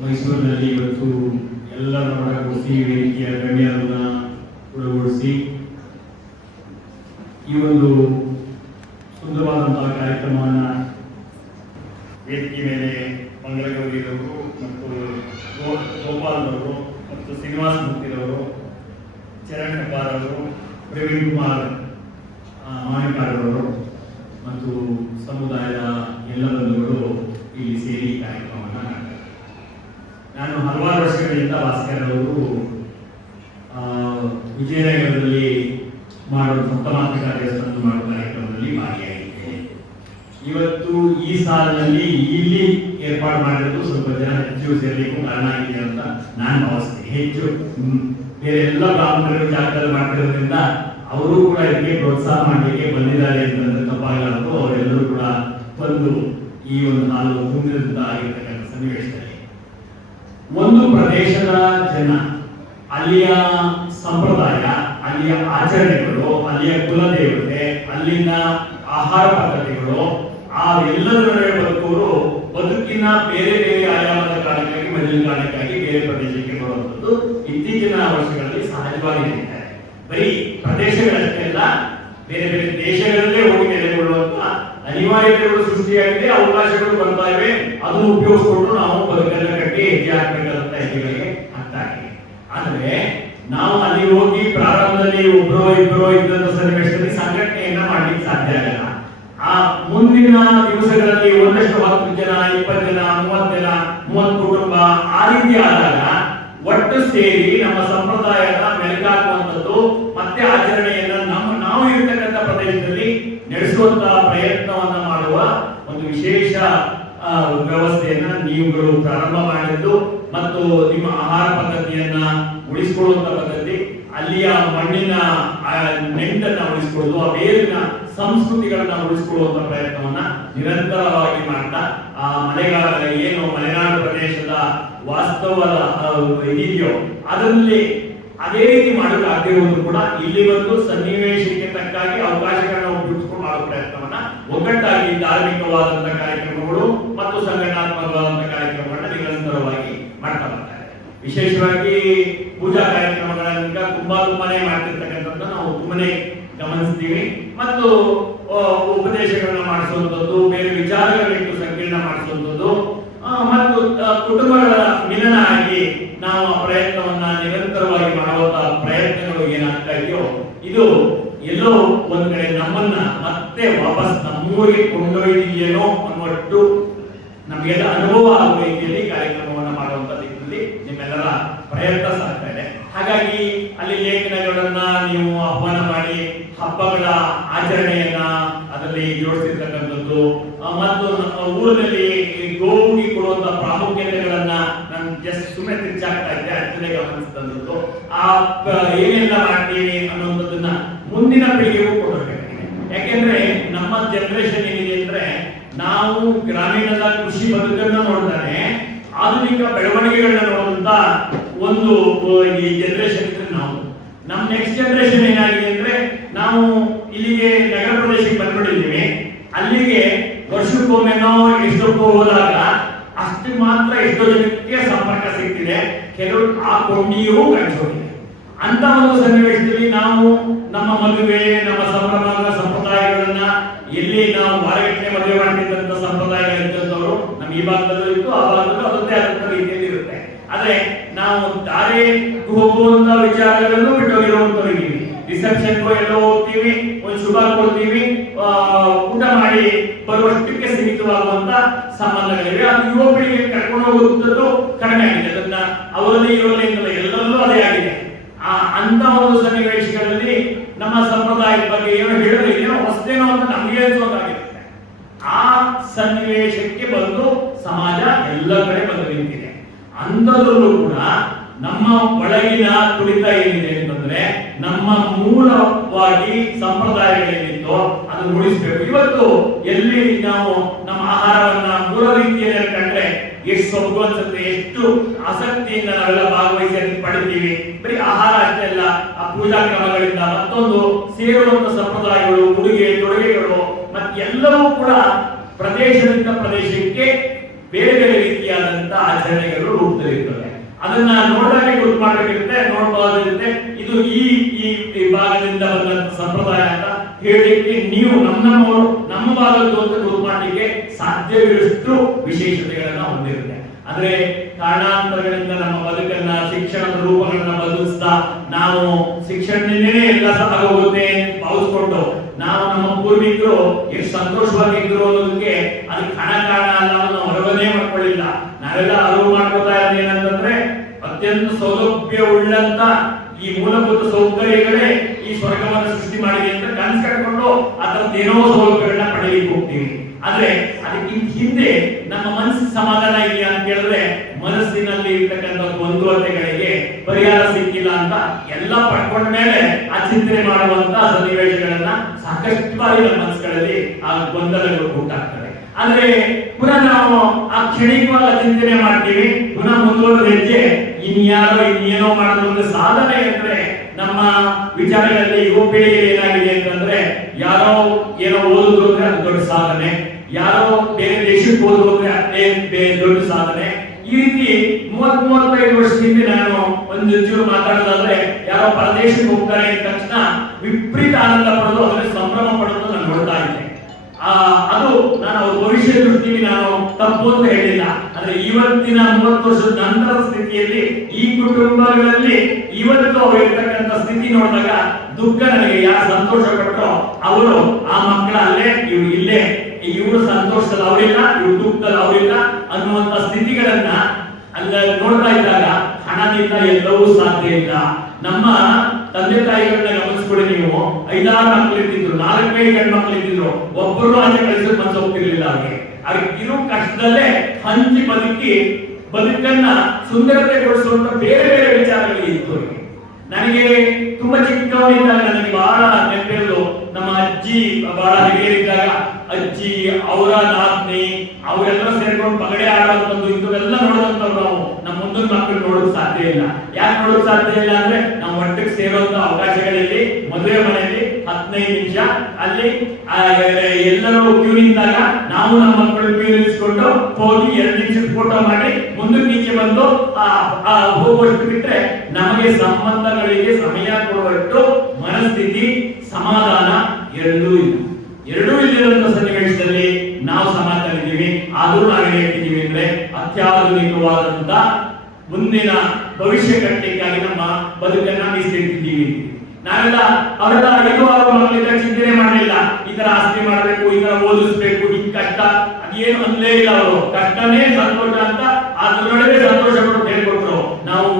ಮೈಸೂರಿನಲ್ಲಿ ಇವತ್ತು ಎಲ್ಲರ ಒಳಗೂಡಿಸಿ ವೇದಿಕೆಯ ಗಣ್ಯರನ್ನ ಒಳಗೂಡಿಸಿ ಈ ಒಂದು ಸುಂದರವಾದಂತಹ ಕಾರ್ಯಕ್ರಮವನ್ನು ವೇದಿಕೆ ಮೇಲೆ ಮಂಗಳಗೌರಿರವರು ಮತ್ತು ಗೋಪಾಲ್ರವರು ಮತ್ತು ಶ್ರೀನಿವಾಸ ಮೂರ್ತಿರವರು, ಚರಣ್ ಹೆಬ್ಬಾರ್ ಅವರು, ಪ್ರವೀಣ್ ಕುಮಾರ್ ಮಾಣಿಕಾರವರು ಮತ್ತು ಸಮುದಾಯದ ಎಲ್ಲ ಬಂಧುಗಳು ಇಲ್ಲಿ ಸೇರಿ ಕಾರ್ಯಕ್ರಮವನ್ನು ಮಾಡ್ತಾರೆ. ನಾನು ಹಲವಾರು ವರ್ಷಗಳಿಂದ ಭಾಸ್ಕರ್ ಅವರು ವಿಜಯನಗರದಲ್ಲಿ ಮಾಡುವ ಸಪ್ತಮಾತೃಕಾ ದೇವಸ್ಥಾನ ಮಾಡುವ ಕಾರ್ಯಕ್ರಮದಲ್ಲಿ ಭಾಗಿಯಾಗಿದ್ದೇನೆ. ಇವತ್ತು ಈ ಸಾಲಿನಲ್ಲಿ ಇಲ್ಲಿ ಏರ್ಪಾಡು ಮಾಡಿರೋದು ಸ್ವಲ್ಪ ಜನ ಹೆಚ್ಚು ಸೇರಲಿಕ್ಕೂ ಕಾರಣ ಆಗಿದೆ ಅಂತ ನಾನು ಭಾವಿಸ್ತೀನಿ. ಹೆಚ್ಚು ಬೇರೆ ಎಲ್ಲ ಬ್ರಾಹ್ಮಣರು ಜಾಗದಲ್ಲಿ ಮಾಡ್ತಿರೋದ್ರಿಂದ ಅವರು ಕೂಡ ಇದಕ್ಕೆ ಪ್ರೋತ್ಸಾಹ ಮಾಡಲಿಕ್ಕೆ ಬಂದಿದ್ದಾರೆ ಅಂತಂದ್ರೆ ತಪ್ಪಾಗಲಾರದು. ಅವರೆಲ್ಲರೂ ಕೂಡ ಬಂದು ಈ ಒಂದು ಹಾಲು ತುಂಬಿದಂತ ಆಗಿರ್ತಕ್ಕಂಥ ಸನ್ನಿವೇಶದಲ್ಲಿ ಒಂದು ಪ್ರದೇಶದ ಜನ, ಅಲ್ಲಿಯ ಸಂಪ್ರದಾಯ, ಅಲ್ಲಿಯ ಆಚರಣೆಗಳು, ಅಲ್ಲಿಯ ಕುಲದೇವತೆ, ಅಲ್ಲಿನ ಆಹಾರ ಪದ್ಧತಿಗಳು ಎಲ್ಲದರ ನಡುವೆ ಬದುಕುವರು ಬದುಕಿನ ಬೇರೆ ಬೇರೆ ಆಯಾಮದ ಕಾರಣಕ್ಕಾಗಿ, ಮೊದಲಿನ ಕಾರಣಕ್ಕಾಗಿ ಬೇರೆ ಪ್ರದೇಶಕ್ಕೆ ಬರುವಂಥದ್ದು ಇತ್ತೀಚಿನ ವರ್ಷಗಳಲ್ಲಿ ಸಹಜವಾಗಿ ನಡೀತಾರೆ. ಬರೀ ಪ್ರದೇಶಗಳಷ್ಟೇ ಅಲ್ಲ, ಬೇರೆ ಬೇರೆ ದೇಶಗಳಲ್ಲೇ ಹೋಗಿ ನೆಲೆಗೊಳ್ಳುವಂತ ಅನಿವಾರ್ಯತೆಗಳು ಸೃಷ್ಟಿಯಾಗಿದೆ, ಅವಕಾಶಗಳು ಬರ್ತಾ ಇವೆ. ಅದನ್ನು ಉಪಯೋಗಿಸಿಕೊಂಡು ನಾವು ಬದುಕನ್ನು ಕಟ್ಟಿ ಹೆಜ್ಜೆ ಹಾಕಬೇಕಾದಂತ ಹೆಜ್ಜೆಗಳಿಗೆ ಆಗ್ತಾ ಇದೆ. ಆದ್ರೆ ನಾವು ಅಲ್ಲಿ ಹೋಗಿ ಪ್ರಾರಂಭದಲ್ಲಿ ಒಬ್ಬರೋ ಇಬ್ಬರೋ ಇದ್ದಂತ ಸನ್ನಿವೇಶದಲ್ಲಿ ಸಂಘಟನೆಯನ್ನ ಮಾಡ್ಲಿಕ್ಕೆ ಸಾಧ್ಯ ಆಗಲ್ಲ. ಆ ಮುಂದಿನ ದಿವಸಗಳಲ್ಲಿ ಒಂದಷ್ಟು 10 ಜನ, 20 ಜನ, 30 ಜನ, 30 ಕುಟುಂಬ ಆ ರೀತಿ ಆದಾಗ ಒಟ್ಟು ಸೇರಿ ನಮ್ಮ ಸಂಪ್ರದಾಯದ ಮೆಲುಕಾಕುವಂಥದ್ದು ಮತ್ತೆ ಆಚರಣೆಯನ್ನ ನಾವು ಇರತಕ್ಕಂಥ ಪ್ರದೇಶದಲ್ಲಿ ನಡೆಸುವಂತಹ ಪ್ರಯತ್ನವನ್ನ ಮಾಡುವ ಒಂದು ವಿಶೇಷ ವ್ಯವಸ್ಥೆಯನ್ನ ನೀವುಗಳು ಪ್ರಾರಂಭ ಮಾಡಿದ್ದು ಮತ್ತು ನಿಮ್ಮ ಆಹಾರ ಪದ್ಧತಿಯನ್ನ ಉಳಿಸಿಕೊಳ್ಳುವಂತ ಪದ್ಧತಿ, ಅಲ್ಲಿಯ ಮಣ್ಣಿನ ನೆಂಟನ್ನ ಉಳಿಸಿಕೊಳ್ಳುವುದು, ಆ ಬೇರಿನ ಸಂಸ್ಕೃತಿಗಳನ್ನ ಉಳಿಸಿಕೊಳ್ಳುವಂತ ಪ್ರಯತ್ನವನ್ನ ನಿರಂತರವಾಗಿ ಮಾಡ್ತಾ ಆ ಮಲೆನಾಡು ಪ್ರದೇಶದ ವಾಸ್ತವದ ಇದೆಯೋ ಅದರಲ್ಲಿ ಅದೇ ರೀತಿ ಮಾಡೋಕ್ಕಾಗದಿರುವುದು ಕೂಡ ಇಲ್ಲಿ ಬಂದು ಸನ್ನಿವೇಶಕ್ಕೆ ತಕ್ಕಾಗಿ ಅವಕಾಶಗಳನ್ನ ಉಪಯೋಗಿಸಿಕೊಂಡು ಮಾಡೋ ಪ್ರಯತ್ನವನ್ನ ಒಗ್ಗಟ್ಟಾಗಿ ಧಾರ್ಮಿಕವಾದಂತಹ ಕಾರ್ಯಕ್ರಮಗಳು ಮತ್ತು ಸಂಘಟನಾತ್ಮಕವಾದಂತಹ ಕಾರ್ಯಕ್ರಮಗಳನ್ನ ನಿರಂತರವಾಗಿ ಮಾಡ್ತಾ ಬರ್ತಾರೆ. ವಿಶೇಷವಾಗಿ ಪೂಜಾ ಕಾರ್ಯಕ್ರಮಗಳನ್ನ ತುಂಬಾನೇ ಮಾಡ್ತಿರ್ತಕ್ಕಂಥದ್ದನ್ನ ನಾವು ತುಂಬಾನೇ ಗಮನಿಸ್ತೀವಿ. ಮತ್ತು ಉಪದೇಶಗಳನ್ನ ಮಾಡಿಸುವಂಥದ್ದು, ಬೇರೆ ವಿಚಾರಗಳಿಟ್ಟು ಸಂಕೀರ್ಣ ಮಾಡಿಸುವಂಥದ್ದು ಮತ್ತು ಕುಟುಂಬಗಳ ಮಿಲನ ಆಗಿ ನಾವು ಆ ಪ್ರಯತ್ನವನ್ನ ನಿರಂತರವಾಗಿ ಮಾಡುವಂತಹ ಪ್ರಯತ್ನಗಳು ಏನಾಗ್ತಾ ಇದೆಯೋ ಇದು ಎಲ್ಲೋ ಒಂದ್ ಕಡೆ ನಮ್ಮನ್ನ ಮತ್ತೆ ವಾಪಸ್ ನಮ್ಮೂರಿಗೆ ಕೊಂಡೊಯ್ದಿದೆಯೇನೋ ಅನ್ನುವಷ್ಟು ನಮಗೆಲ್ಲ ಅನುಭವ ಆಗುವ ರೀತಿಯಲ್ಲಿ ಕಾರ್ಯಕ್ರಮವನ್ನು ಮಾಡುವಂತ ದಿಕ್ಕಲ್ಲಿ ನಿಮ್ಮೆಲ್ಲರ ಪ್ರಯತ್ನ ಸಾಗ್ತಾ ಇದೆ. ಹಾಗಾಗಿ ಅಲ್ಲಿ ಲೇಖನಗಳನ್ನ ನೀವು ಆಹ್ವಾನ ಮಾಡಿ ಹಬ್ಬಗಳ ಆಚರಣೆಯನ್ನ ಅದರಲ್ಲಿ ಜೋಡಿಸಿರ್ತಕ್ಕಂಥದ್ದು ಮತ್ತು ಊರಿನಲ್ಲಿ ಗೋವಿಗೆ ಕೊಡುವಂತ ಪ್ರಾಮುಖ್ಯತೆಗಳನ್ನ ನಾನು ಜಸ್ಟ್ ಸುಮ್ಮನೆ ತಿರ್ಚಾಗ್ತಾ ಇದ್ದೆ, ಅಷ್ಟೇ ಗಮನಿಸಿದಂಥದ್ದು. ಏನೆಲ್ಲ ಮಾಡ್ತೀವಿ ಅನ್ನೋದನ್ನ ಮುಂದಿನ ಪೀಳಿಗೆಗೂ ಕೊಡಬೇಕಾಗಿದೆ. ಯಾಕೆಂದ್ರೆ ನಮ್ಮ ಜನರೇಷನ್ ಏನಿದೆ ಅಂದ್ರೆ ನಾವು ಗ್ರಾಮೀಣದ ಕೃಷಿ ಬದುಕನ್ನ ನೋಡ್ತಾನೆ ಆಧುನಿಕ ಬೆಳವಣಿಗೆಗಳನ್ನ ನೋಡುವಂತ ಒಂದು ಈ ಜನರೇಷನ್ ಇದ್ರೆ ನಾವು ನಮ್ಮ ನೆಕ್ಸ್ಟ್ ಜನರೇಷನ್ ಏನಾಗಿದೆ ಅಂದ್ರೆ ನಾವು ಇಲ್ಲಿಗೆ ನಗರ ಪ್ರದೇಶಕ್ಕೆ ಬಂದ್ಬಿಟ್ಟಿದ್ದೀವಿ. ಅಲ್ಲಿಗೆ ವರ್ಷಕ್ಕೊಮ್ಮೆನೋ ಎಷ್ಟೊಕ್ಕೋ ಹೋದಾಗ ಅಷ್ಟು ಮಾತ್ರ ಎಷ್ಟೋ ಜನಕ್ಕೆ ಸಂಪರ್ಕ ಸಿಗ್ತಿದೆ, ಕೆಲವರು ಆ ಕೊಂಡಿಯೂ ಕಳಿಸೋದಿದೆ. ಅಂತ ಒಂದು ಸನ್ನಿವೇಶದಲ್ಲಿ ನಾವು ನಮ್ಮ ಮದುವೆ, ನಮ್ಮ ಸಂಪ್ರದಾಯಗಳನ್ನ ಎಲ್ಲಿ ನಾವು ವಾರಗಟ್ಟಲೆ ಮದುವೆ ಮಾಡ್ತಿದ್ದಂತ ಸಂಪ್ರದಾಯಗಳಿದ್ದಂಥವ್ರು ನಮ್ಮ ಈ ಭಾಗದಲ್ಲೂ ಇತ್ತು, ಆ ಭಾಗದಲ್ಲೂ ಅದರದ್ದೇ ಆದಂತ ರೀತಿಯಲ್ಲಿ ಇರುತ್ತೆ. ಆದ್ರೆ ನಾವು ದಾರಿ ಹೋಗುವಂತ ವಿಚಾರಗಳನ್ನು ಬಿಟ್ಟೋಗಿರುವಂತವ್ರಿಗೆ ರಿಸೆಪ್ಷನ್ಗೂ ಎಲ್ಲೋ ಹೋಗ್ತೀವಿ, ಒಂದು ಶುಭ ಕೊಡ್ತೀವಿ, ಊಟ ಮಾಡಿ ಬರುವಷ್ಟಕ್ಕೆ ಸೀಮಿತವಾಗುವಂತ ಸಂಬಂಧಗಳಿವೆ. ಅದು ಯುವ ಪೀಳಿಗೆ ಕರ್ಕೊಂಡು ಹೋಗುವಂಥದ್ದು ಕಡಿಮೆ ಆಗಿದೆ. ಅದನ್ನ ಅವರದೇ ಇವರಲ್ಲೇ ಎಲ್ಲರಲ್ಲೂ ಅದೇ ಆಗಿದೆ. ಅಂತ ಒಂದು ಸನ್ನಿವೇಶಗಳಲ್ಲಿ ನಮ್ಮ ಸಂಪ್ರದಾಯದ ಬಗ್ಗೆ ಏನೋ ಹೇಳಿದ್ರೆ ಏನೋ ಹೊಸದೇನೋ ಅಂತ ನಮಗೆ ಅನ್ಸೋದಾಗಿರುತ್ತೆ. ಆ ಸನ್ನಿವೇಶಕ್ಕೆ ಬಂದು ಸಮಾಜ ಎಲ್ಲ ಕಡೆ ಬಂದು ನಿಂತಿದೆ. ಅಂಥದ್ರಲ್ಲೂ ಕೂಡ ನಮ್ಮ ಒಳಗಿನ ತುಳಿತ ಏನಿದೆ ಅಂತಂದ್ರೆ ನಮ್ಮ ಮೂಲವಾಗಿ ಸಂಪ್ರದಾಯಗಳೇನಿತ್ತೋ ಅದನ್ನು ಉಳಿಸಬೇಕು. ಇವತ್ತು ಎಲ್ಲಿ ನಾವು ನಮ್ಮ ಆಹಾರವನ್ನ ಮೂಲ ರೀತಿಯಲ್ಲಿ ಕಂಡ್ರೆ ಎಷ್ಟು ಸೊಬಗು ಅನ್ಸುತ್ತೆ, ಎಷ್ಟು ಆಸಕ್ತಿಯಿಂದ ನಾವೆಲ್ಲ ಭಾಗವಹಿಸಿ ಅದನ್ನು ಪಡಿತೀವಿ. ಬರೀ ಆಹಾರ ಅಷ್ಟೇ ಅಲ್ಲ, ಆ ಪೂಜಾ ಕ್ರಮಗಳಿಂದ ಮತ್ತೊಂದು ಸೇರುವಂತ ಸಂಪ್ರದಾಯಗಳು, ಉಡುಗೆ ತೊಡುಗೆಗಳು ಮತ್ತೆ ಎಲ್ಲವೂ ಕೂಡ ಪ್ರದೇಶದಿಂದ ಪ್ರದೇಶಕ್ಕೆ ಬೇರೆ ಬೇರೆ ರೀತಿಯಾದಂತಹ ಆಚರಣೆಗಳು ಹೋಗ್ತಿರ್ತದೆ. ಅದನ್ನ ನೋಡಿದಾಗ ಗೊತ್ತು ಮಾಡಬೇಕಿರುತ್ತೆ, ನೋಡಬಹುದಿರುತ್ತೆ. ಇದು ಈ ಈ ಭಾಗದಿಂದ ಬಂದಂತ ಸಂಪ್ರದಾಯ ಅಂತ ಹೇಳಲಿಕ್ಕೆ ನೀವು ನಮ್ಮ ಭಾಗದ್ದು ಅಂತ ಗೊತ್ತು ಮಾಡಲಿಕ್ಕೆ ಸಾಧ್ಯವಿರುವಷ್ಟು ವಿಶೇಷತೆಗಳನ್ನ ಹೊಂದಿರುತ್ತೆ. ಆದ್ರೆ ಕಾರಣಾಂತರಗಳಿಂದ ನಮ್ಮ ಬದುಕನ್ನ, ಶಿಕ್ಷಣದ ರೂಪಗಳನ್ನ ಬದಲಿಸ್ತಾ ನಾವು ಶಿಕ್ಷಣದಿಂದನೇ ಎಲ್ಲ ಆಗೋಗುತ್ತೆ ಭಾವಿಸ್ಕೊಂಡು ನಾವು ನಮ್ಮ ಪೂರ್ವಿಕರು ಎಷ್ಟು ಸಂತೋಷವಾಗಿದ್ರು ಅನ್ನೋದಕ್ಕೆ ಅದಕ್ಕೆ ಹಣ ಕಾರಣ ಅಲ್ಲ, ನಾವು ಅರಿವನ್ನೇ ಮಾಡ್ಕೊಳ್ಳಿಲ್ಲ. ನಾವೆಲ್ಲ ಅರಿವು ಮಾಡ್ಕೋತಾ ಇರೋದು ಏನಂತಂದ್ರೆ ಅತ್ಯಂತ ಸೌಲಭ್ಯ ಉಳ್ಳಂತ ಈ ಮೂಲಭೂತ ಸೌಕರ್ಯಗಳೇ ಈ ಸ್ವರ್ಗವನ್ನು ಸೃಷ್ಟಿ ಮಾಡಿದೆ ಅಂತ ಕನಸು ಕಟ್ಕೊಂಡು ಅದರದ್ದೇನೋ ಸೌಲಭ್ಯಗಳನ್ನ ಪಡೆಯಲಿಕ್ಕೆ ಹೋಗ್ತೀವಿ. ಆದ್ರೆ ಅದಕ್ಕೆ ಹಿಂದೆ ನಮ್ಮ ಮನಸ್ಸಿನ ಸಮಾಧಾನ ಇದೆಯಾ ಅಂತ ಕೇಳಿದ್ರೆ ಮನಸ್ಸಿನಲ್ಲಿ ಇರ್ತಕ್ಕಂಥ ಗೊಂದಲತೆಗಳಿಗೆ ಪರಿಹಾರ ಸಿಕ್ಕಿಲ್ಲ ಅಂತ ಎಲ್ಲ ಪಡ್ಕೊಂಡ ಮೇಲೆ ಆ ಚಿಂತನೆ ಮಾಡುವಂತ ಸನ್ನಿವೇಶಗಳನ್ನ ಸಾಕಷ್ಟು ಬಾರಿ ನಮ್ಮ ಮನಸ್ಸುಗಳಲ್ಲಿ ಆ ಗೊಂದಲಗಳು ಉಂಟಾಗ್ತವೆ. ಆದ್ರೆ ಪುನಃ ನಾವು ಆ ಕ್ಷಣಿಕವಾದ ಚಿಂತನೆ ಮಾಡ್ತೀವಿ, ಪುನಃ ಮುಂದುವರೆದ ಹೆಜ್ಜೆ ಇನ್ನೇನೋ ಮಾಡೋದು ಒಂದು ಸಾಧನೆ ಅಂದ್ರೆ ನಮ್ಮ ವಿಚಾರಗಳಲ್ಲಿ ಯುವ ಪೀಳಿಗೆಯಲ್ಲಿ ಏನಾಗಿದೆ ಅಂತಂದ್ರೆ ಯಾರೋ ಏನೋ ಓದಿದ್ರು ಅಂದ್ರೆ ಅದು ದೊಡ್ಡ ಸಾಧನೆ, ಯಾರೋ ಬೇರೆ ದೇಶಕ್ಕೆ ಹೋದ್ರು ಅಂದ್ರೆ ಅದೇ ದೊಡ್ಡ ಸಾಧನೆ. ಈ ರೀತಿ 30-35 ವರ್ಷದಿಂದ ನಾನು ಒಂದು ಚೂರು ಮಾತಾಡೋದಾದ್ರೆ ಯಾರೋ ಪರದೇಶಕ್ಕೆ ಹೋಗ್ತಾರೆ ಅಂದ ತಕ್ಷಣ ವಿಪರೀತ ಆನಂದ ಪಡೋದು, ಅದರಲ್ಲಿ ಸಂಭ್ರಮ ಪಡೋದು ನಾನು ನೋಡ್ತಾ ಇದ್ದೆ. ಅದು ನಾನು ಅವ್ರ ಭವಿಷ್ಯ ದೃಷ್ಟಿಯಲ್ಲಿ ನಾನು ತಪ್ಪು ಅಂತ ಹೇಳಿಲ್ಲ. ಆದ್ರೆ ಇವತ್ತಿನ 30 ವರ್ಷದ ನಂತರದ ಸ್ಥಿತಿಯಲ್ಲಿ ಈ ಕುಟುಂಬಗಳಲ್ಲಿ ಇವತ್ತು ಅವರು ಇರ್ತಕ್ಕಂಥ ಸ್ಥಿತಿ ನೋಡಿದಾಗ ದುಃಖ ನನಗೆ. ಯಾರು ಸಂತೋಷ ಪಟ್ಟರೋ ಅವರು ಆ ಮಕ್ಕಳ ಅಲ್ಲೇ, ಇವ್ರು ಇಲ್ಲೇ, ಇವರು ಸಂತೋಷದಲ್ಲಿ ಅವರಿಲ್ಲ, ಇವ್ರು ದುಃಖದಲ್ಲಿ ಅವರಿಲ್ಲ ಅನ್ನುವಂತ ಸ್ಥಿತಿಗಳನ್ನ ಅಲ್ಲ ನೋಡ್ತಾ ಇದ್ದಾಗ ಹಣದಿಂದ ಎಲ್ಲವೂ ಸಾಧ್ಯ ಇಲ್ಲ. ನಮ್ಮ ತಂದೆ ತಾಯಿಗಳನ್ನ ಗಮನಿಸ್ಕೊಡಿ ನೀವು. 5-6 ಮಕ್ಕಳು ಇರ್ತಿದ್ರು, 4-5 ಗಂಡು ಮಕ್ಕಳು ಇರ್ತಿದ್ರು, ಒಬ್ಬರು ಆಚೆ ಕಳಿಸೋದು ಮನಸ್ಸು ಹೋಗ್ತಿರ್ಲಿಲ್ಲ ಅವ್ರಿಗೆ ಇರೋ ಕಷ್ಟದಲ್ಲೇ ಹಂಚಿ ಬದುಕನ್ನ ಸುಂದರತೆಗೊಳಿಸುವಂತ ಬೇರೆ ಬೇರೆ ವಿಚಾರಗಳು ಇತ್ತು. ನನಗೆ ತುಂಬಾ ಚಿಕ್ಕವನಿದ್ದಾಗ ನನಗೆ ಬಹಳ ನೆನಪಿರೋದು, ನಮ್ಮ ಅಜ್ಜಿ ಬಹಳ ಹಿರಿಯರಿದ್ದಾಗ ಅಜ್ಜಿ, ಅವರ ನಾದ್ನಿ, ಅವರೆಲ್ಲ ಸೇರ್ಕೊಂಡು ಪಗಡೆ ಆಡುವಂತದ್ದು ಇಂಥವೆಲ್ಲ ನೋಡುವಂತವ್ರು ನಾವು ನಮ್ಮ ಮುಂದಿನ ಮಕ್ಕಳು ನೋಡೋಕ್ ಸಾಧ್ಯ ಇಲ್ಲ. ಯಾಕೆ ನೋಡೋಕ್ ಸಾಧ್ಯ ಇಲ್ಲ ಅಂದ್ರೆ ನಾವು ಒಟ್ಟಿಗೆ ಸೇರುವಂತ ಅವಕಾಶಗಳಲ್ಲಿ ಮದುವೆ ಮನೆಯಲ್ಲಿ 15 ನಿಮಿಷ ಅಲ್ಲಿ ಎಲ್ಲರೂ ಕ್ಯೂ ನಿಂತಾಗ ನಾವು ನಮ್ಮ ಮಕ್ಕಳು ಕ್ಯೂ ನಿಲ್ಲಿಸ್ಕೊಂಡು ಹೋಗಿ 2 ನಿಮಿಷದ ಫೋಟೋ ಮಾಡಿ ಮುಂದಕ್ಕೆ ಈಚೆ ಬಂದು ಹೋಗುವಷ್ಟು ಬಿಟ್ರೆ ನಮಗೆ ಸಂಬಂಧಗಳಿಗೆ ಸಮಯ ಕೊಡುವಷ್ಟು ಮನಸ್ಥಿತಿ, ಸಮಾಧಾನ ಎರಡೂ ಇಲ್ಲಿರುವಂತ ಸನ್ನಿವೇಶದಲ್ಲಿ ನಾವು ಸಮಾಧಾನ ಇದ್ದೀವಿ. ಆದ್ರೂ ನಾವೇನ್ ಹೇಳ್ತಿದ್ದೀವಿ ಅಂದ್ರೆ ಅತ್ಯಾಧುನಿಕವಾದಂತ ಮುಂದಿನ ಭವಿಷ್ಯ ಕಟ್ಟಲಿಕ್ಕಾಗಿ ನಮ್ಮ ಬದುಕನ್ನ ಮೀಸಲಿಟ್ಟಿದ್ದೀವಿ. ನಾವೆಲ್ಲ ಅವರೆಲ್ಲ 5-6 ಮಕ್ಕಳಿಂದ ಚಿಂತನೆ ಮಾಡಲಿಲ್ಲ, ಈ ತರ ಆಸ್ತಿ ಮಾಡಬೇಕು, ಈ ತರ ಓದಿಸ್ಬೇಕು, ಹಿಂಗ್ ಕಷ್ಟ ಅದೇನು ಅನ್ಲೇ ಇಲ್ಲ. ಅವರು ಕಷ್ಟನೇ ಸಂತೋಷ ಅಂತ ಅದ್ರೊಳಗೆ ಸಂತೋಷ ಪಟ್ಟು ಹೇಳ್ಕೊಟ್ರು. ನಾವು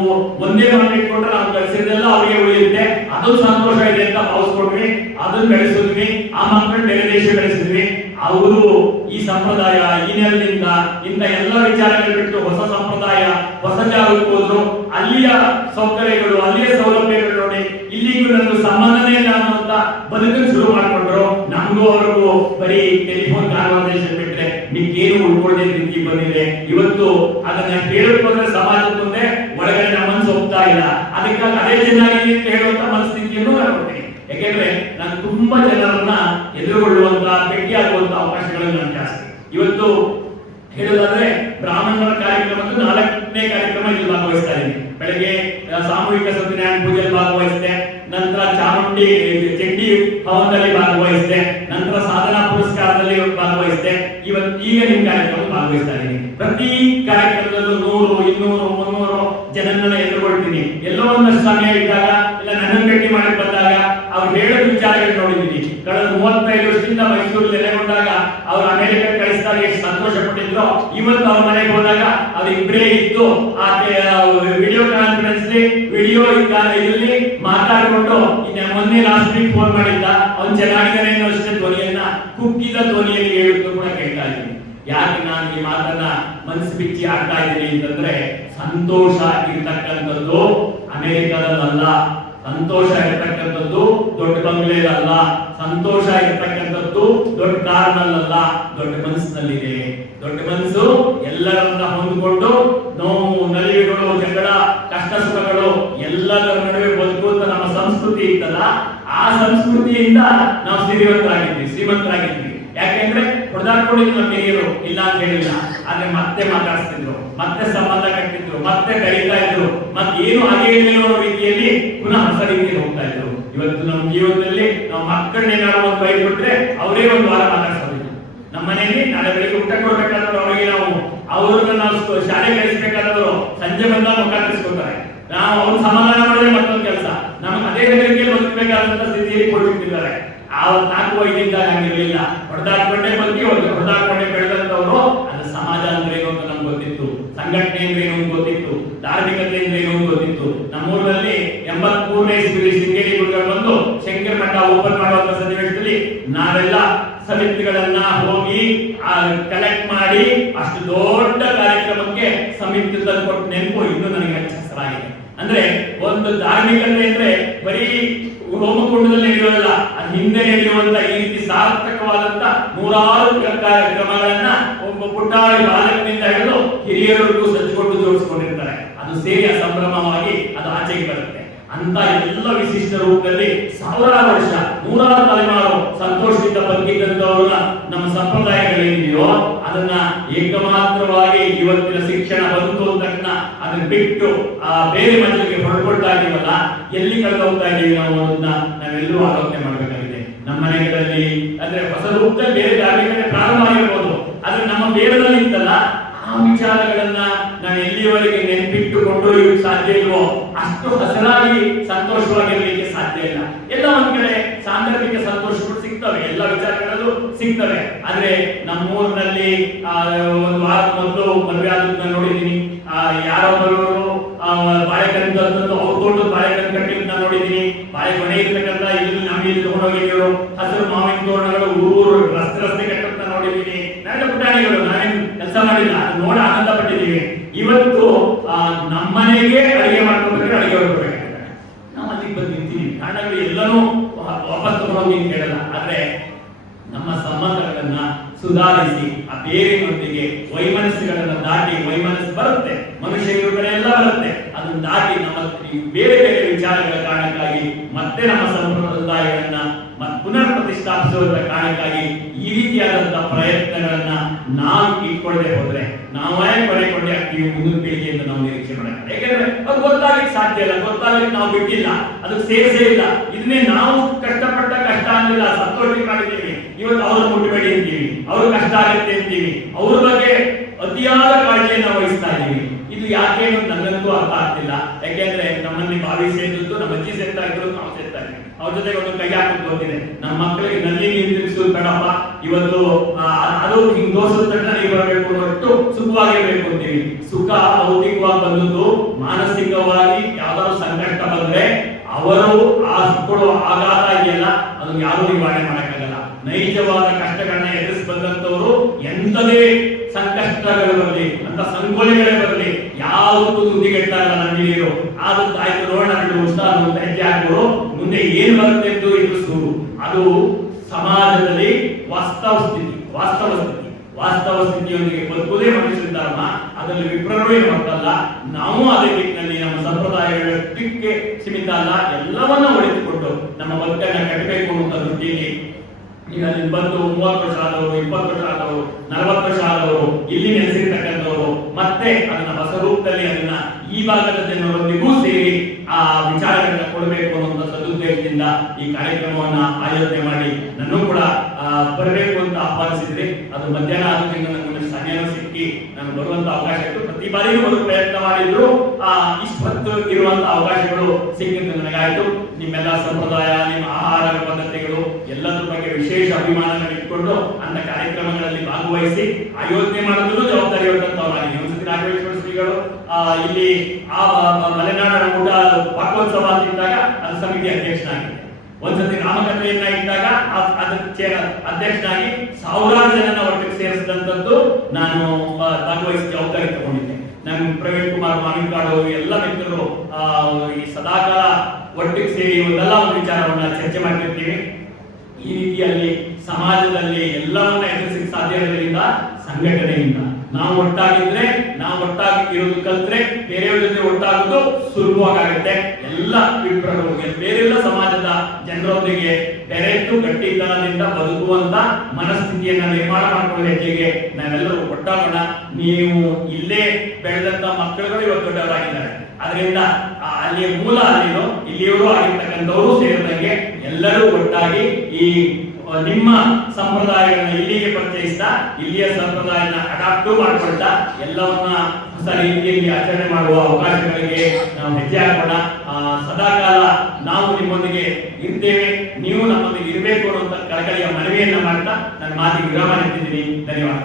ಒಂದೇ ಮಕ್ಕಳು ಇಟ್ಕೊಂಡ್ರೆ ನಾವು ಕಲಿಸಿದ್ದೆಲ್ಲ ಅವರಿಗೆ ಉಳಿಯುತ್ತೆ, ಅದು ಸಂತೋಷ ಇದೆ ಅಂತ ಭಾವಿಸ್ಕೊಂಡ್ವಿ, ಅದನ್ನ ಬೆಳೆಸಿದ್ವಿ. ಆ ಮಕ್ಕಳು ಬೇರೆ ದೇಶ ಬೆಳೆಸಿದ್ವಿ. ಅವರು ಈ ಸಂಪ್ರದಾಯ, ಈ ನೆಲದಿಂದ ಇಂಥ ಎಲ್ಲ ವಿಚಾರಗಳು ಬಿಟ್ಟು ಹೊಸ ಸಂಪ್ರದಾಯ, ಹೊಸ ಜಾಗಕ್ಕೆ ಹೋದ್ರು. ಅಲ್ಲಿಯ ಸೌಕರ್ಯಗಳು, ಅಲ್ಲಿಯ ಸೌಲಭ್ಯಗಳು ನೋಡಿ ಇಲ್ಲಿಗೂ ನನಗೆ ಸಂಬಂಧನೇ ಇಲ್ಲ ಅನ್ನುವಂತ ಬದುಕನ್ನು ಶುರು ಮಾಡ್ಕೊಂಡ್ರು. ನಮಗೂ ಅವ್ರಿಗೂ ಬರೀ ಟೆಲಿಫೋನ್ ಕಾನ್ವರ್ಸೇಷನ್ ಬಿಟ್ರೆ ನಿಮ್ಗೇನು ಉಳ್ಕೊಳ್ಳದೆ ರೀತಿ ಬಂದಿದೆ. ಇವತ್ತು ಅದನ್ನ ಹೇಳೋದ್ರೆ ಸಮಾಜದ ಮುಂದೆ ಒಳಗಡೆ ನಮ್ಮ ಮನಸ್ಸು ಹೋಗ್ತಾ ಇಲ್ಲ. ಅದಕ್ಕಾಗಿ ಅದೇ ಚೆನ್ನಾಗಿದೆ ಅಂತ ಹೇಳುವಂತ ಮನಸ್ಥಿತಿಯನ್ನು ನಾನು ಕೊಡ್ತೀನಿ. ಯಾಕೆಂದ್ರೆ ನಾನು ತುಂಬಾ ಜನರನ್ನ ಎದುರುಗೊಳ್ಳುವಂತ, ಭೇಟಿಯಾಗುವಂತ ಅವಕಾಶಗಳು ನಾನು ಜಾಸ್ತಿ. ಇವತ್ತು ಹೇಳೋದಾದ್ರೆ ಬ್ರಾಹ್ಮಣರ ಕಾರ್ಯಕ್ರಮದ್ದು 4ನೇ ಕಾರ್ಯಕ್ರಮ ಇಲ್ಲಿ ಭಾಗವಹಿಸ್ತಾ ಇದ್ದೀನಿ. ಬೆಳಗ್ಗೆ ಸಾಮೂಹಿಕ ಸತ್ಯನಾರಾಯಣ ಪೂಜೆಯಲ್ಲಿ ಭಾಗವಹಿಸಿದೆ, ನಂತರ ಚಾಮುಂಡಿ ಚಂಡಿ ಹವನದಲ್ಲಿ ಭಾಗವಹಿಸಿದೆ, ನಂತರ ಸಾಧನಾ ಪುರಸ್ಕಾರದಲ್ಲಿ ಭಾಗವಹಿಸಿದೆ. ಈಗ ನಿಮ್ ಕಾರ್ಯಕ್ರಮ ಭಾಗವಹಿಸ್ತಾ ಇದ್ದೀನಿ. ಪ್ರತಿ ಕಾರ್ಯಕ್ರಮದಲ್ಲೂ 100, 200, 300 ಜನರನ್ನ ಎದುರುಗೊಳ್ತೀನಿ. ಎಲ್ಲೋ ಒಂದಷ್ಟು ಸಮಯ ಇದ್ದಾಗ ಇಲ್ಲ ನನ್ನನ್ನು ಭೇಟಿ ಮಾಡಿ ಬಂದಾಗ ಅವ್ರು ಹೇಳೋ ವಿಚಾರಗಳು ನೋಡಿದ್ದೀನಿ. ಕಳೆದ 35 ವರ್ಷದಿಂದ ಮೈಸೂರಲ್ಲಿ ನೆಲೆಗೊಂಡಾಗ ಅವ್ರು ಅಮೆರಿಕಕ್ಕೆ ಕಳಿಸಿದಾಗ ಎಷ್ಟು ಸಂತೋಷ ಪಟ್ಟಿದ್ರು. ಇವತ್ತು ಅವ್ರ ಮನೆಗೆ ಹೋದಾಗ ಅವ್ರು ಇಬ್ಬರೇ ಇದ್ದು ಆ ವಿಡಿಯೋ ಕಾನ್ಫರೆನ್ಸ್ ವಿಡಿಯೋ ಇದರಲ್ಲಿ ಮಾತಾಡಿಕೊಂಡು ಮೊನ್ನೆ ಲಾಸ್ಟ್ ವೀಕ್ ಫೋನ್ ಮಾಡಿದ್ದ, ಅವ್ನು ಚೆನ್ನಾಗಿದ್ದಾನೆ ಅನ್ನೋ ಅಷ್ಟೇ ಧ್ವನಿಯನ್ನ ಕುಕ್ಕಿದ ಧ್ವನಿಯಲ್ಲಿ ಹೇಳುವುದು ಕೂಡ ಕೇಳ್ತಾ ಇದ್ದೀನಿ. ಯಾಕೆ ನಾನು ಈ ಮಾತನ್ನ ಮನಸ್ಸು ಬಿಚ್ಚಿ ಆಡ್ತಾ ಇದ್ದೀನಿ ಅಂತಂದ್ರೆ ಸಂತೋಷ ಇರ್ತಕ್ಕಂಥದ್ದು ಅಮೆರಿಕದಲ್ಲ, ಸಂತೋಷ ಇರ್ತಕ್ಕಂಥದ್ದು ದೊಡ್ಡ ಬಂಗ್ಲೆಯಲ್ಲ, ಸಂತೋಷ ಇರ್ತಕ್ಕಂಥದ್ದು ದೊಡ್ಡ ಕಾರ್ನಲ್ಲ, ದೊಡ್ಡ ಮನಸ್ಸಿನಲ್ಲಿದೆ. ದೊಡ್ಡ ಮನಸ್ಸು ಎಲ್ಲರನ್ನ ಹೊಂದಿಕೊಂಡು ನೋವು, ನಲಿವುಗಳು, ಜಗಳ, ಕಷ್ಟ ಸುಖಗಳು ಎಲ್ಲದರ ನಡುವೆ ಬದುಕುವಂತ ನಮ್ಮ ಸಂಸ್ಕೃತಿ ಇತ್ತಲ್ಲ, ಆ ಸಂಸ್ಕೃತಿಯಿಂದ ನಾವು ಶ್ರೀಮಂತರಾಗಿದ್ವಿ. ಯಾಕೆಂದ್ರೆ ಹೊಡೆದಾಡ್ಕೊಂಡಿದ್ರು ನಮ್ಮ ಹಿರಿಯರು, ಇಲ್ಲ ಅಂತ ಹೇಳಿಲ್ಲ. ಆದ್ರೆ ಮತ್ತೆ ಮಾತಾಡಿಸ್ತಿದ್ರು, ಮತ್ತೆ ಸಂಬಂಧ ಕಟ್ಟಿದ್ರು, ಮತ್ತೆ ಮತ್ತೆ ಬೆಳೀತಾ ಇದ್ರು, ಮತ್ತೇನು ಹಾಗೆ ಅನ್ನೋ ರೀತಿಯಲ್ಲಿ ಪುನಃ ಹೊಸ ರೀತಿಯಲ್ಲಿ ಹೋಗ್ತಾ ಇದ್ರು. ಇವತ್ತು ನಮ್ಮ ಜೀವನದಲ್ಲಿ ನಾವು ಮಕ್ಕಳನ್ನೇನಾದ್ರು ಒಂದು ಬೈದು ಬಿಟ್ರೆ ಅವರೇ ಒಂದು ವಾರ ಮಾತಾಡ್ಸೋದಿಲ್ಲ. ನಮ್ಮ ಮನೆಯಲ್ಲಿ ನಾಳೆ ಬೆಳಿಗ್ಗೆ ಊಟ ಕೊಡ್ಬೇಕಾದ್ರೆ ಅವರಿಗೆ ಅವ್ರನ್ನ ನಾವು ಶಾಲೆ ಕಳಿಸಬೇಕಾದವರು ಸಂಜೆ ಬಂದಾಗ ಮುಖ ತಿಳಿಸ್ಕೊತಾರೆ. ನಾವು ಅವ್ರು ಸಮಾಧಾನ ಮಾಡಿದ್ರೆ ಮತ್ತೊಂದು ಕೆಲಸ, ನಮಗೆ ಅದೇ ರೀತಿಯಲ್ಲಿ ಬದುಕಬೇಕಾದಂತ ಸ್ಥಿತಿಯಲ್ಲಿ ಕೊಟ್ಟಿರ್ತಿದ್ದಾರೆ. ಆ 4-5 ಇದ್ದಾಗ ಹಂಗಿರ್ಲಿಲ್ಲ, ಹೊಡೆದಾಡ್ಕೊಂಡೇ ಬಂದು ಹೊಡೆದಾಡ್ಕೊಂಡೇ ಬೆಳೆದಂತವರು. ಅದು ಸಮಾಜ ಅಂದ್ರೆ ಏನು ಅಂತ ನಮ್ಗೆ ಗೊತ್ತಿತ್ತು, ಸಂಘಟನೆ ಅಂದ್ರೆ ಏನು ಅಂತ ಗೊತ್ತಿತ್ತು, ಧಾರ್ಮಿಕತೆ ಅಂದ್ರೆ ಏನು ಅಂತ ಗೊತ್ತಿತ್ತು. ನಮ್ಮೂರಿನಲ್ಲಿ 83ನೇ ಇಸ್ವಿಯಲ್ಲಿ ಶೃಂಗೇರಿ ಗುರುಗಳು ಬಂದು ಶಂಕರ ಮಠ ಓಪನ್ ಮಾಡುವಂತ ಸನ್ನಿವೇಶದಲ್ಲಿ ನಾವೆಲ್ಲ ಸಮಿತಿಗಳನ್ನ ಹೋಗಿ ಕಲೆಕ್ಟ್ ಮಾಡಿ ಅಷ್ಟು ದೊಡ್ಡ ಕಾರ್ಯಕ್ರಮಕ್ಕೆ ಸಮಿತಿ ತಂದುಕೊಟ್ಟು ನೆನಪು ಇನ್ನೂ ನನಗೆ ಹಚ್ಚಲಾಗಿದೆ. ಅಂದ್ರೆ ಒಂದು ಧಾರ್ಮಿಕತೆ ಅಂದ್ರೆ ಬರೀ ಹೋಮಕುಂಡದಲ್ಲಿ ನಡೆಯೋಲ್ಲ, ಅದು ಹಿಂದೆ ನಡೆಯುವಂತ ಈ ರೀತಿ ಸಾರ್ಥಕವಾದಂತ 100 ಕಾರ್ಯಕ್ರಮಗಳನ್ನ ಒಬ್ಬ ಪುಟ್ಟಾಳಿ ಬಾಲಕನಿಂದ ಹಿಡಿದು ಹಿರಿಯರಿಗೂ ಸಜ್ಜುಕೊಂಡು ಜೋಡಿಸಿಕೊಂಡಿರ್ತಾರೆ. ಅದು ಸೇರಿ ಸಂಭ್ರಮವಾಗಿ ಅದು ಆಚೆಗೆ ಬರುತ್ತೆ. ಅಂತ ಎಲ್ಲ ವಿಶಿಷ್ಟ ರೂಪದಲ್ಲಿ ಸಾವಿರಾರು ವರ್ಷ 100 ತಲೆಮಾರು ಸಂತೋಷದಿಂದ ಬದುಕಿದ್ದಂತವ್ರನ್ನ ನಮ್ಮ ಸಂಪ್ರದಾಯಗಳೇನಿದೆಯೋ ಅದನ್ನ ಏಕಮಾತ್ರವಾಗಿ ಇವತ್ತಿನ ಶಿಕ್ಷಣ ಬಂತು ಅಂತ ತಕ್ಷಣ ಅದನ್ನ ಬಿಟ್ಟು ಬೇರೆ ಮಕ್ಕಳಿಗೆ ಹೊರಕೊಳ್ತಾಗಿವಲ್ಲ, ಎಲ್ಲಿ ಕಳೆದು ಹೋಗ್ತಾ ಇದೀವಿ ನಾವು ಅನ್ನೋದನ್ನ ನಾವೆಲ್ಲರೂ ಆಲೋಚನೆ ಮಾಡಬೇಕಾಗಿದೆ. ನಮ್ಮ ಮನೆಗಳಲ್ಲಿ ಅಂದ್ರೆ ಹೊಸ ರೂಪದಲ್ಲಿ ಬೇರೆ ಧಾರ್ಮಿಕತೆ ಪ್ರಾರಂಭ ಆಗಿರ್ಬೋದು, ಆದ್ರೆ ನಮ್ಮ ಬೇಡದಲ್ಲಿ ಇತ್ತಲ್ಲ ಆ ವಿಚಾರಗಳನ್ನ ನಾವು ಎಲ್ಲಿಯವರೆಗೆ ನೆನಪಿಟ್ಟು ಕೊಂಡೊಯ್ಯಕ್ಕೆ ಸಾಧ್ಯ ಇಲ್ವೋ ಅಷ್ಟು ಹಸರಾಗಿ ಸಂತೋಷವಾಗಿರ್ಲಿಕ್ಕೆ ಸಾಧ್ಯ ಇಲ್ಲ. ಎಲ್ಲ ಒಂದ್ ಕಡೆ ಸಾಂದರ್ಭಿಕ ಸಂತೋಷಗಳು ಸಿಗ್ತವೆ, ಎಲ್ಲ ವಿಚಾರಗಳಲ್ಲೂ ಸಿಗ್ತವೆ. ಆದ್ರೆ ನಮ್ಮೂರಿನಲ್ಲಿ ಒಂದು ವಾರ ಮೊದಲು ಮದುವೆ ಆದದನ್ನ ನೋಡಿದೀನಿ. ಯಾರೋ ಬರೋರು ಬಾಳೆಕನ್ ತಂದು ಅವ್ರ ತೋಟದ ಬಾಳೆಕನ್ ಕಟ್ಟಿದ್ನ ನೋಡಿದೀನಿ. ಬಾಳೆ ಮನೆ ಇರ್ತಕ್ಕಂಥ ಇಲ್ಲಿ ನಮಗೆ ತಗೊಂಡೋಗಿದ್ರು ಹಸಿರು ಮಾವಿನ ತೋರಣಗಳು ಊರು ರಸ್ತೆ ಕಟ್ಟಂತ ನೋಡಿದೀನಿ. ನನ್ನ ಪುಟಾಣಿಗಳು ನಾವೇನು ಕೆಲಸ ಮಾಡಿಲ್ಲ, ಅದು ನೋಡಿ ಆನಂದ ಪಟ್ಟಿದ್ದೀವಿ. ಇವತ್ತು ನಮ್ಮನೆಗೆ ಅಡಿಗೆ ಮಾಡ್ಕೊಬೇಕಾದ್ರೆ ಅಡಿಗೆ ಹೊರಬೇಕಾಗುತ್ತೆ, ನಾವು ಅಲ್ಲಿಗೆ ಬಂದು ನಿಂತೀವಿ. ಕಾರಣಗಳು ಎಲ್ಲನೂ ವಾಪಸ್ ತಗೊಂಡೋಗಿ ಕೇಳಲ್ಲ. ಆದ್ರೆ ನಮ್ಮ ಸಂಬಂಧಗಳನ್ನ ಸುಧಾರಿಸಿ ಆ ಬೇರೆಯೊಂದಿಗೆ ವೈಮನಸ್ಸುಗಳನ್ನ ದಾಟಿ, ವೈಮನಸ್ಸು ಬರುತ್ತೆ, ಮನುಷ್ಯರು ಕಡೆ ಎಲ್ಲ ಬರುತ್ತೆ, ಅದನ್ನ ದಾಟಿ ನಮ್ಮ ಬೇರೆ ಬೇರೆ ವಿಚಾರಗಳ ಕಾರಣಕ್ಕಾಗಿ ಮತ್ತೆ ನಮ್ಮ ಸಂಪ್ರದಾಯಗಳನ್ನ ಪುನರ್ ಪ್ರತಿಷ್ಠಾಪಿಸುವ ಕಾರಣಕ್ಕಾಗಿ ಈ ರೀತಿಯಾದಂತಹ ಪ್ರಯತ್ನಗಳನ್ನ ನಾವು ಇಟ್ಕೊಳ್ಳದೆ ಹೋದ್ರೆ ನಾವೇ ಕೊನೆಕೊಂಡೆ ಆಗ್ತೀವಿ. ಮುಂದಿನ ಪೀಳಿಗೆಯಿಂದ ನಾವು ನಿರೀಕ್ಷೆ ಮಾಡಕ್ಕೆ, ಯಾಕಂದ್ರೆ ಅದು ಗೊತ್ತಾಗ್ಲಿಕ್ಕೆ ಸಾಧ್ಯ ಇಲ್ಲ, ಗೊತ್ತಾಗ್ಲಿಕ್ಕೆ ನಾವು ಬಿಟ್ಟಿಲ್ಲ, ಅದಕ್ಕೆ ಸೇರಿಸೇ ಇಲ್ಲ. ಇದನ್ನೇ ನಾವು ಕಷ್ಟಪಟ್ಟ ಕಷ್ಟ ಅನ್ನಿಲ್ಲ, ಸಂತೋಷ ಮಾಡಿದ್ದೀವಿ. ಇವತ್ತು ಅವ್ರನ್ನ ಮುಟ್ಟಬೇಡಿ ಅಂತೀವಿ, ಅವ್ರು ಕಷ್ಟ ಆಗುತ್ತೆ ಅಂತೀವಿ, ಅವ್ರ ಬಗ್ಗೆ ಅತಿಯಾದ ಕಾಳಜಿಯನ್ನು ವಹಿಸ್ತಾ ಇದ್ದೀವಿ. ಇದು ಯಾಕೆ ನನಗಂತೂ ಅರ್ಥ ಆಗ್ತಿಲ್ಲ. ಯಾಕೆಂದ್ರೆ ನಮ್ಮಲ್ಲಿ ಬಾವಿ ಸೇರಿದ್ದು ನಮ್ಮ ಅಜ್ಜಿ ಸೇರ್ತಾ ಇದ್ರು, ನಾವು ಸೇರ್ತಾ ಇದ್ವಿ. ಅವ್ರ ಜೊತೆಗೆ ಒಂದು ಕೈ ಹಾಕಿ ಹೋಗ್ತಿದೆ. ನಮ್ಮ ಮಕ್ಕಳಿಗೆ ನಲ್ಲಿ ನೀರು ತಿರ್ಗಿಸೋದು ಬೇಡಪ್ಪ, ಇವತ್ತು ಅದು ಹಿಂಗ್ ದೋಸದ ತಕ್ಷಣ ನೀವು ಬರಬೇಕು ಅನ್ನೋಷ್ಟು ಸುಖವಾಗಿರ್ಬೇಕು ಅಂತೀವಿ. ಸುಖ ಭೌತಿಕವಾಗಿ ಬಂದದ್ದು, ಮಾನಸಿಕವಾಗಿ ಯಾವ್ದಾದ್ರು ಸಂಕಷ್ಟ ಬಂದ್ರೆ ಅವರು ಆ ಕೊಡುವ ಆಘಾತ ಇದೆಯಲ್ಲ ಅದನ್ನು ಯಾರು ನಿವಾರಣೆ ಮಾಡಕ್ಕಾಗಲ್ಲ. ನೈಜವಾದ ಕಷ್ಟಗಳನ್ನ ಎದುರಿಸಿ ಬಂದಂತವರು ಎಂತದೇ ಸಂಕಷ್ಟಗಳು ಬರಲಿ, ಅಂತ ಸಂಕೋಲೆಗಳೇ ಬರಲಿ, ಯಾವತ್ತೂ ತುದಿಗೆಟ್ಟಾಗಲ್ಲ. ನಂಬಿರು ಆದದ್ದು ಆಯ್ತು ನೋಡೋಣ ಬಿಡು ಉತ್ಸಾಹ ಅಂತ ಹೆಜ್ಜೆ ಹಾಕೋರು ಮುಂದೆ ಏನ್ ಬರುತ್ತೆ ಎಂದು ಎದುರಿಸುವುದು. ಅದು ಸಮಾಜದಲ್ಲಿ ವಾಸ್ತವ ಸ್ಥಿತಿಯೊಂದಿಗೆ ಬದುಕುವುದೇ ಮನುಷ್ಯನ ಧರ್ಮ. ಅದರಲ್ಲಿ ವಿಪ್ರರೂ ಏನು ಮಕ್ಕಲ್ಲ. ನಾವು ಅದೇ ದಿಕ್ಕಿನಲ್ಲಿ ನಮ್ಮ ಸಂಪ್ರದಾಯಗಳ ದಿಕ್ಕೆ ಸೀಮಿತ ಅಲ್ಲ, ಎಲ್ಲವನ್ನ ಒಳಿತುಕೊಂಡು ನಮ್ಮ ಬದುಕನ್ನ ಕಟ್ಟಬೇಕು ಅನ್ನುವಂಥ ದೃಷ್ಟಿಯಲ್ಲಿ ಈಗ ಅಲ್ಲಿ ಬಂದು 30 ವರ್ಷ ಆದವರು, 20 ವರ್ಷ ಆದವರು, 40 ವರ್ಷ ಆದವರು ಇಲ್ಲಿ ನೆಲೆಸಿರ್ತಕ್ಕಂಥವರು ಮತ್ತೆ ಅದನ್ನ ಹೊಸ ರೂಪದಲ್ಲಿ ಅದನ್ನ ಈ ಭಾಗದ ಜನರೊಂದಿಗೂ ಸೇರಿ ಆ ವಿಚಾರಗಳನ್ನ ಕೊಡಬೇಕು ಅನ್ನುವಂಥ ಸದುದ್ದೇಶದಿಂದ ಈ ಕಾರ್ಯಕ್ರಮವನ್ನ ಆಯೋಜನೆ ಮಾಡಿ ನನ್ನೂ ಕೂಡ ಬರಬೇಕು ಅಂತ ಆಹ್ವಾನಿಸಿದ್ರಿ. ಅದು ಮಧ್ಯಾಹ್ನ ಆದ್ರಿಂದ ನನಗೆ ಸಮಯನೂ ಸಿಕ್ಕಿ ನಾನು ಬರುವಂತ ಅವಕಾಶ ಇತ್ತು. ಪ್ರತಿ ಬಾರಿಯೂ ಬರೋ ಪ್ರಯತ್ನ ಮಾಡಿದ್ರು ಇಷ್ಟೊತ್ತು ಇರುವಂತ ಅವಕಾಶಗಳು ಸಿಕ್ಕಿದ್ದು ನನಗಾಯ್ತು. ನಿಮ್ಮೆಲ್ಲ ಸಂಪ್ರದಾಯ, ನಿಮ್ಮ ಆಹಾರ ಪದ್ಧತಿಗಳು ಎಲ್ಲದ್ರ ಬಗ್ಗೆ ವಿಶೇಷ ಅಭಿಮಾನವನ್ನು ಇಟ್ಕೊಂಡು ಅಂತ ಕಾರ್ಯಕ್ರಮಗಳಲ್ಲಿ ಭಾಗವಹಿಸಿ ಆಯೋಜನೆ ಮಾಡೋದು ಜವಾಬ್ದಾರಿ ಹೊರತಂತವರಾಗಿ ಒಂದ್ಸತಿ ರಾಘವೇಶ್ವರ ಶ್ರೀಗಳು ಇಲ್ಲಿ ಆ ಮಲೆನಾಡ ಊಟ ಪಾಕೋತ್ಸವ ಅಂತಿದ್ದಾಗ ಅದು ಸಮಿತಿ ಅಧ್ಯಕ್ಷನಾಗಿದ್ದೆ. ಒಂದ್ಸತಿ ನಾಮಕತೆಯನ್ನ ಇಟ್ಟಾಗ ಅದಕ್ಕೆ ಅಧ್ಯಕ್ಷನಾಗಿ ಸಾವಿರಾರು ಜನನ ಒಟ್ಟಿಗೆ ಸೇರಿಸಿದಂತದ್ದು ನಾನು ಭಾಗವಹಿಸಿ ಜವಾಬ್ದಾರಿ ತಗೊಂಡಿದ್ದೆ. ನಾನು ಪ್ರವೀಣ್ ಕುಮಾರ್ ಮಾವಿನಕಾಡು ಎಲ್ಲ ಮಿತ್ರರು ಈ ಸದಾಕಾಲ ಒಟ್ಟಿಗೆ ಸೇರಿ ಒಂದಲ್ಲ ಒಂದು ವಿಚಾರವನ್ನ ಚರ್ಚೆ ಮಾಡ್ತಿರ್ತೀವಿ. ಈ ರೀತಿಯಲ್ಲಿ ಸಮಾಜದಲ್ಲಿ ಎಲ್ಲವನ್ನ ಎದುರಿಸಲಿಕ್ಕೆ ಸಾಧ್ಯ ಇರೋದ್ರಿಂದ ಸಂಘಟನೆಯಿಂದ ನಾವು ಒಟ್ಟಾಗಿದ್ರೆ ನಾವು ಒಟ್ಟಾಗಿ ಇರೋದು ಕಲ್ತ್ರೆ ಬೇರೆಯವ್ರ ಜೊತೆ ಒಟ್ಟಾಗೋದು ಸುಲಭವಾಗುತ್ತೆ. ಎಲ್ಲ ವಿಪ್ರರು ಬೇರೆಲ್ಲ ಸಮಾಜದ ಜನರೊಂದಿಗೆ ಬೆರೆತು ಗಟ್ಟಿತನದಿಂದ ಬದುಕುವಂತ ಮನಸ್ಥಿತಿಯನ್ನ ನಿರ್ಮಾಣ ಮಾಡಿಕೊಳ್ಳುವ ಹೆಜ್ಜೆಗೆ ನಾವೆಲ್ಲರೂ ಒಟ್ಟಾಗೋಣ. ನೀವು ಇಲ್ಲೇ ಬೆಳೆದಂತ ಮಕ್ಕಳುಗಳು ಇವತ್ತು ದೊಡ್ಡವರಾಗಿದ್ದಾರೆ. ಅದರಿಂದ ಅಲ್ಲಿಯ ಮೂಲ ಅಲ್ಲಿನೋ ಇಲ್ಲಿಯವರು ಆಗಿರ್ತಕ್ಕಂಥವರು ಸೇರಿದಂಗೆ ಎಲ್ಲರೂ ಒಟ್ಟಾಗಿ ಈ ನಿಮ್ಮ ಸಂಪ್ರದಾಯಗಳನ್ನ ಇಲ್ಲಿಗೆ ಪರಿಚಯಿಸ್ತಾ ಇಲ್ಲಿಯ ಸಂಪ್ರದಾಯನ ಅಡಾಪ್ಟು ಮಾಡಿಕೊಳ್ತಾ ಎಲ್ಲವನ್ನ ಹೊಸ ರೀತಿಯಲ್ಲಿ ಆಚರಣೆ ಮಾಡುವ ಅವಕಾಶಗಳಿಗೆ ನಾವು ಹೆಜ್ಜೆ ಹಾಕೋಣ. ಸದಾಕಾಲ ನಾವು ನಿಮ್ಮೊಂದಿಗೆ ಇರ್ತೇವೆ, ನೀವು ನಮ್ಮೊಂದಿಗೆ ಇರಬೇಕು ಅನ್ನುವಂಥ ಕಳಕಳಿಯ ಮನವಿಯನ್ನ ಮಾಡ್ತಾ ನನ್ನ ಮಾತಿಗೆ ವಿರಾಮ ನೀಡ್ತಿದ್ದೀನಿ. ಧನ್ಯವಾದ.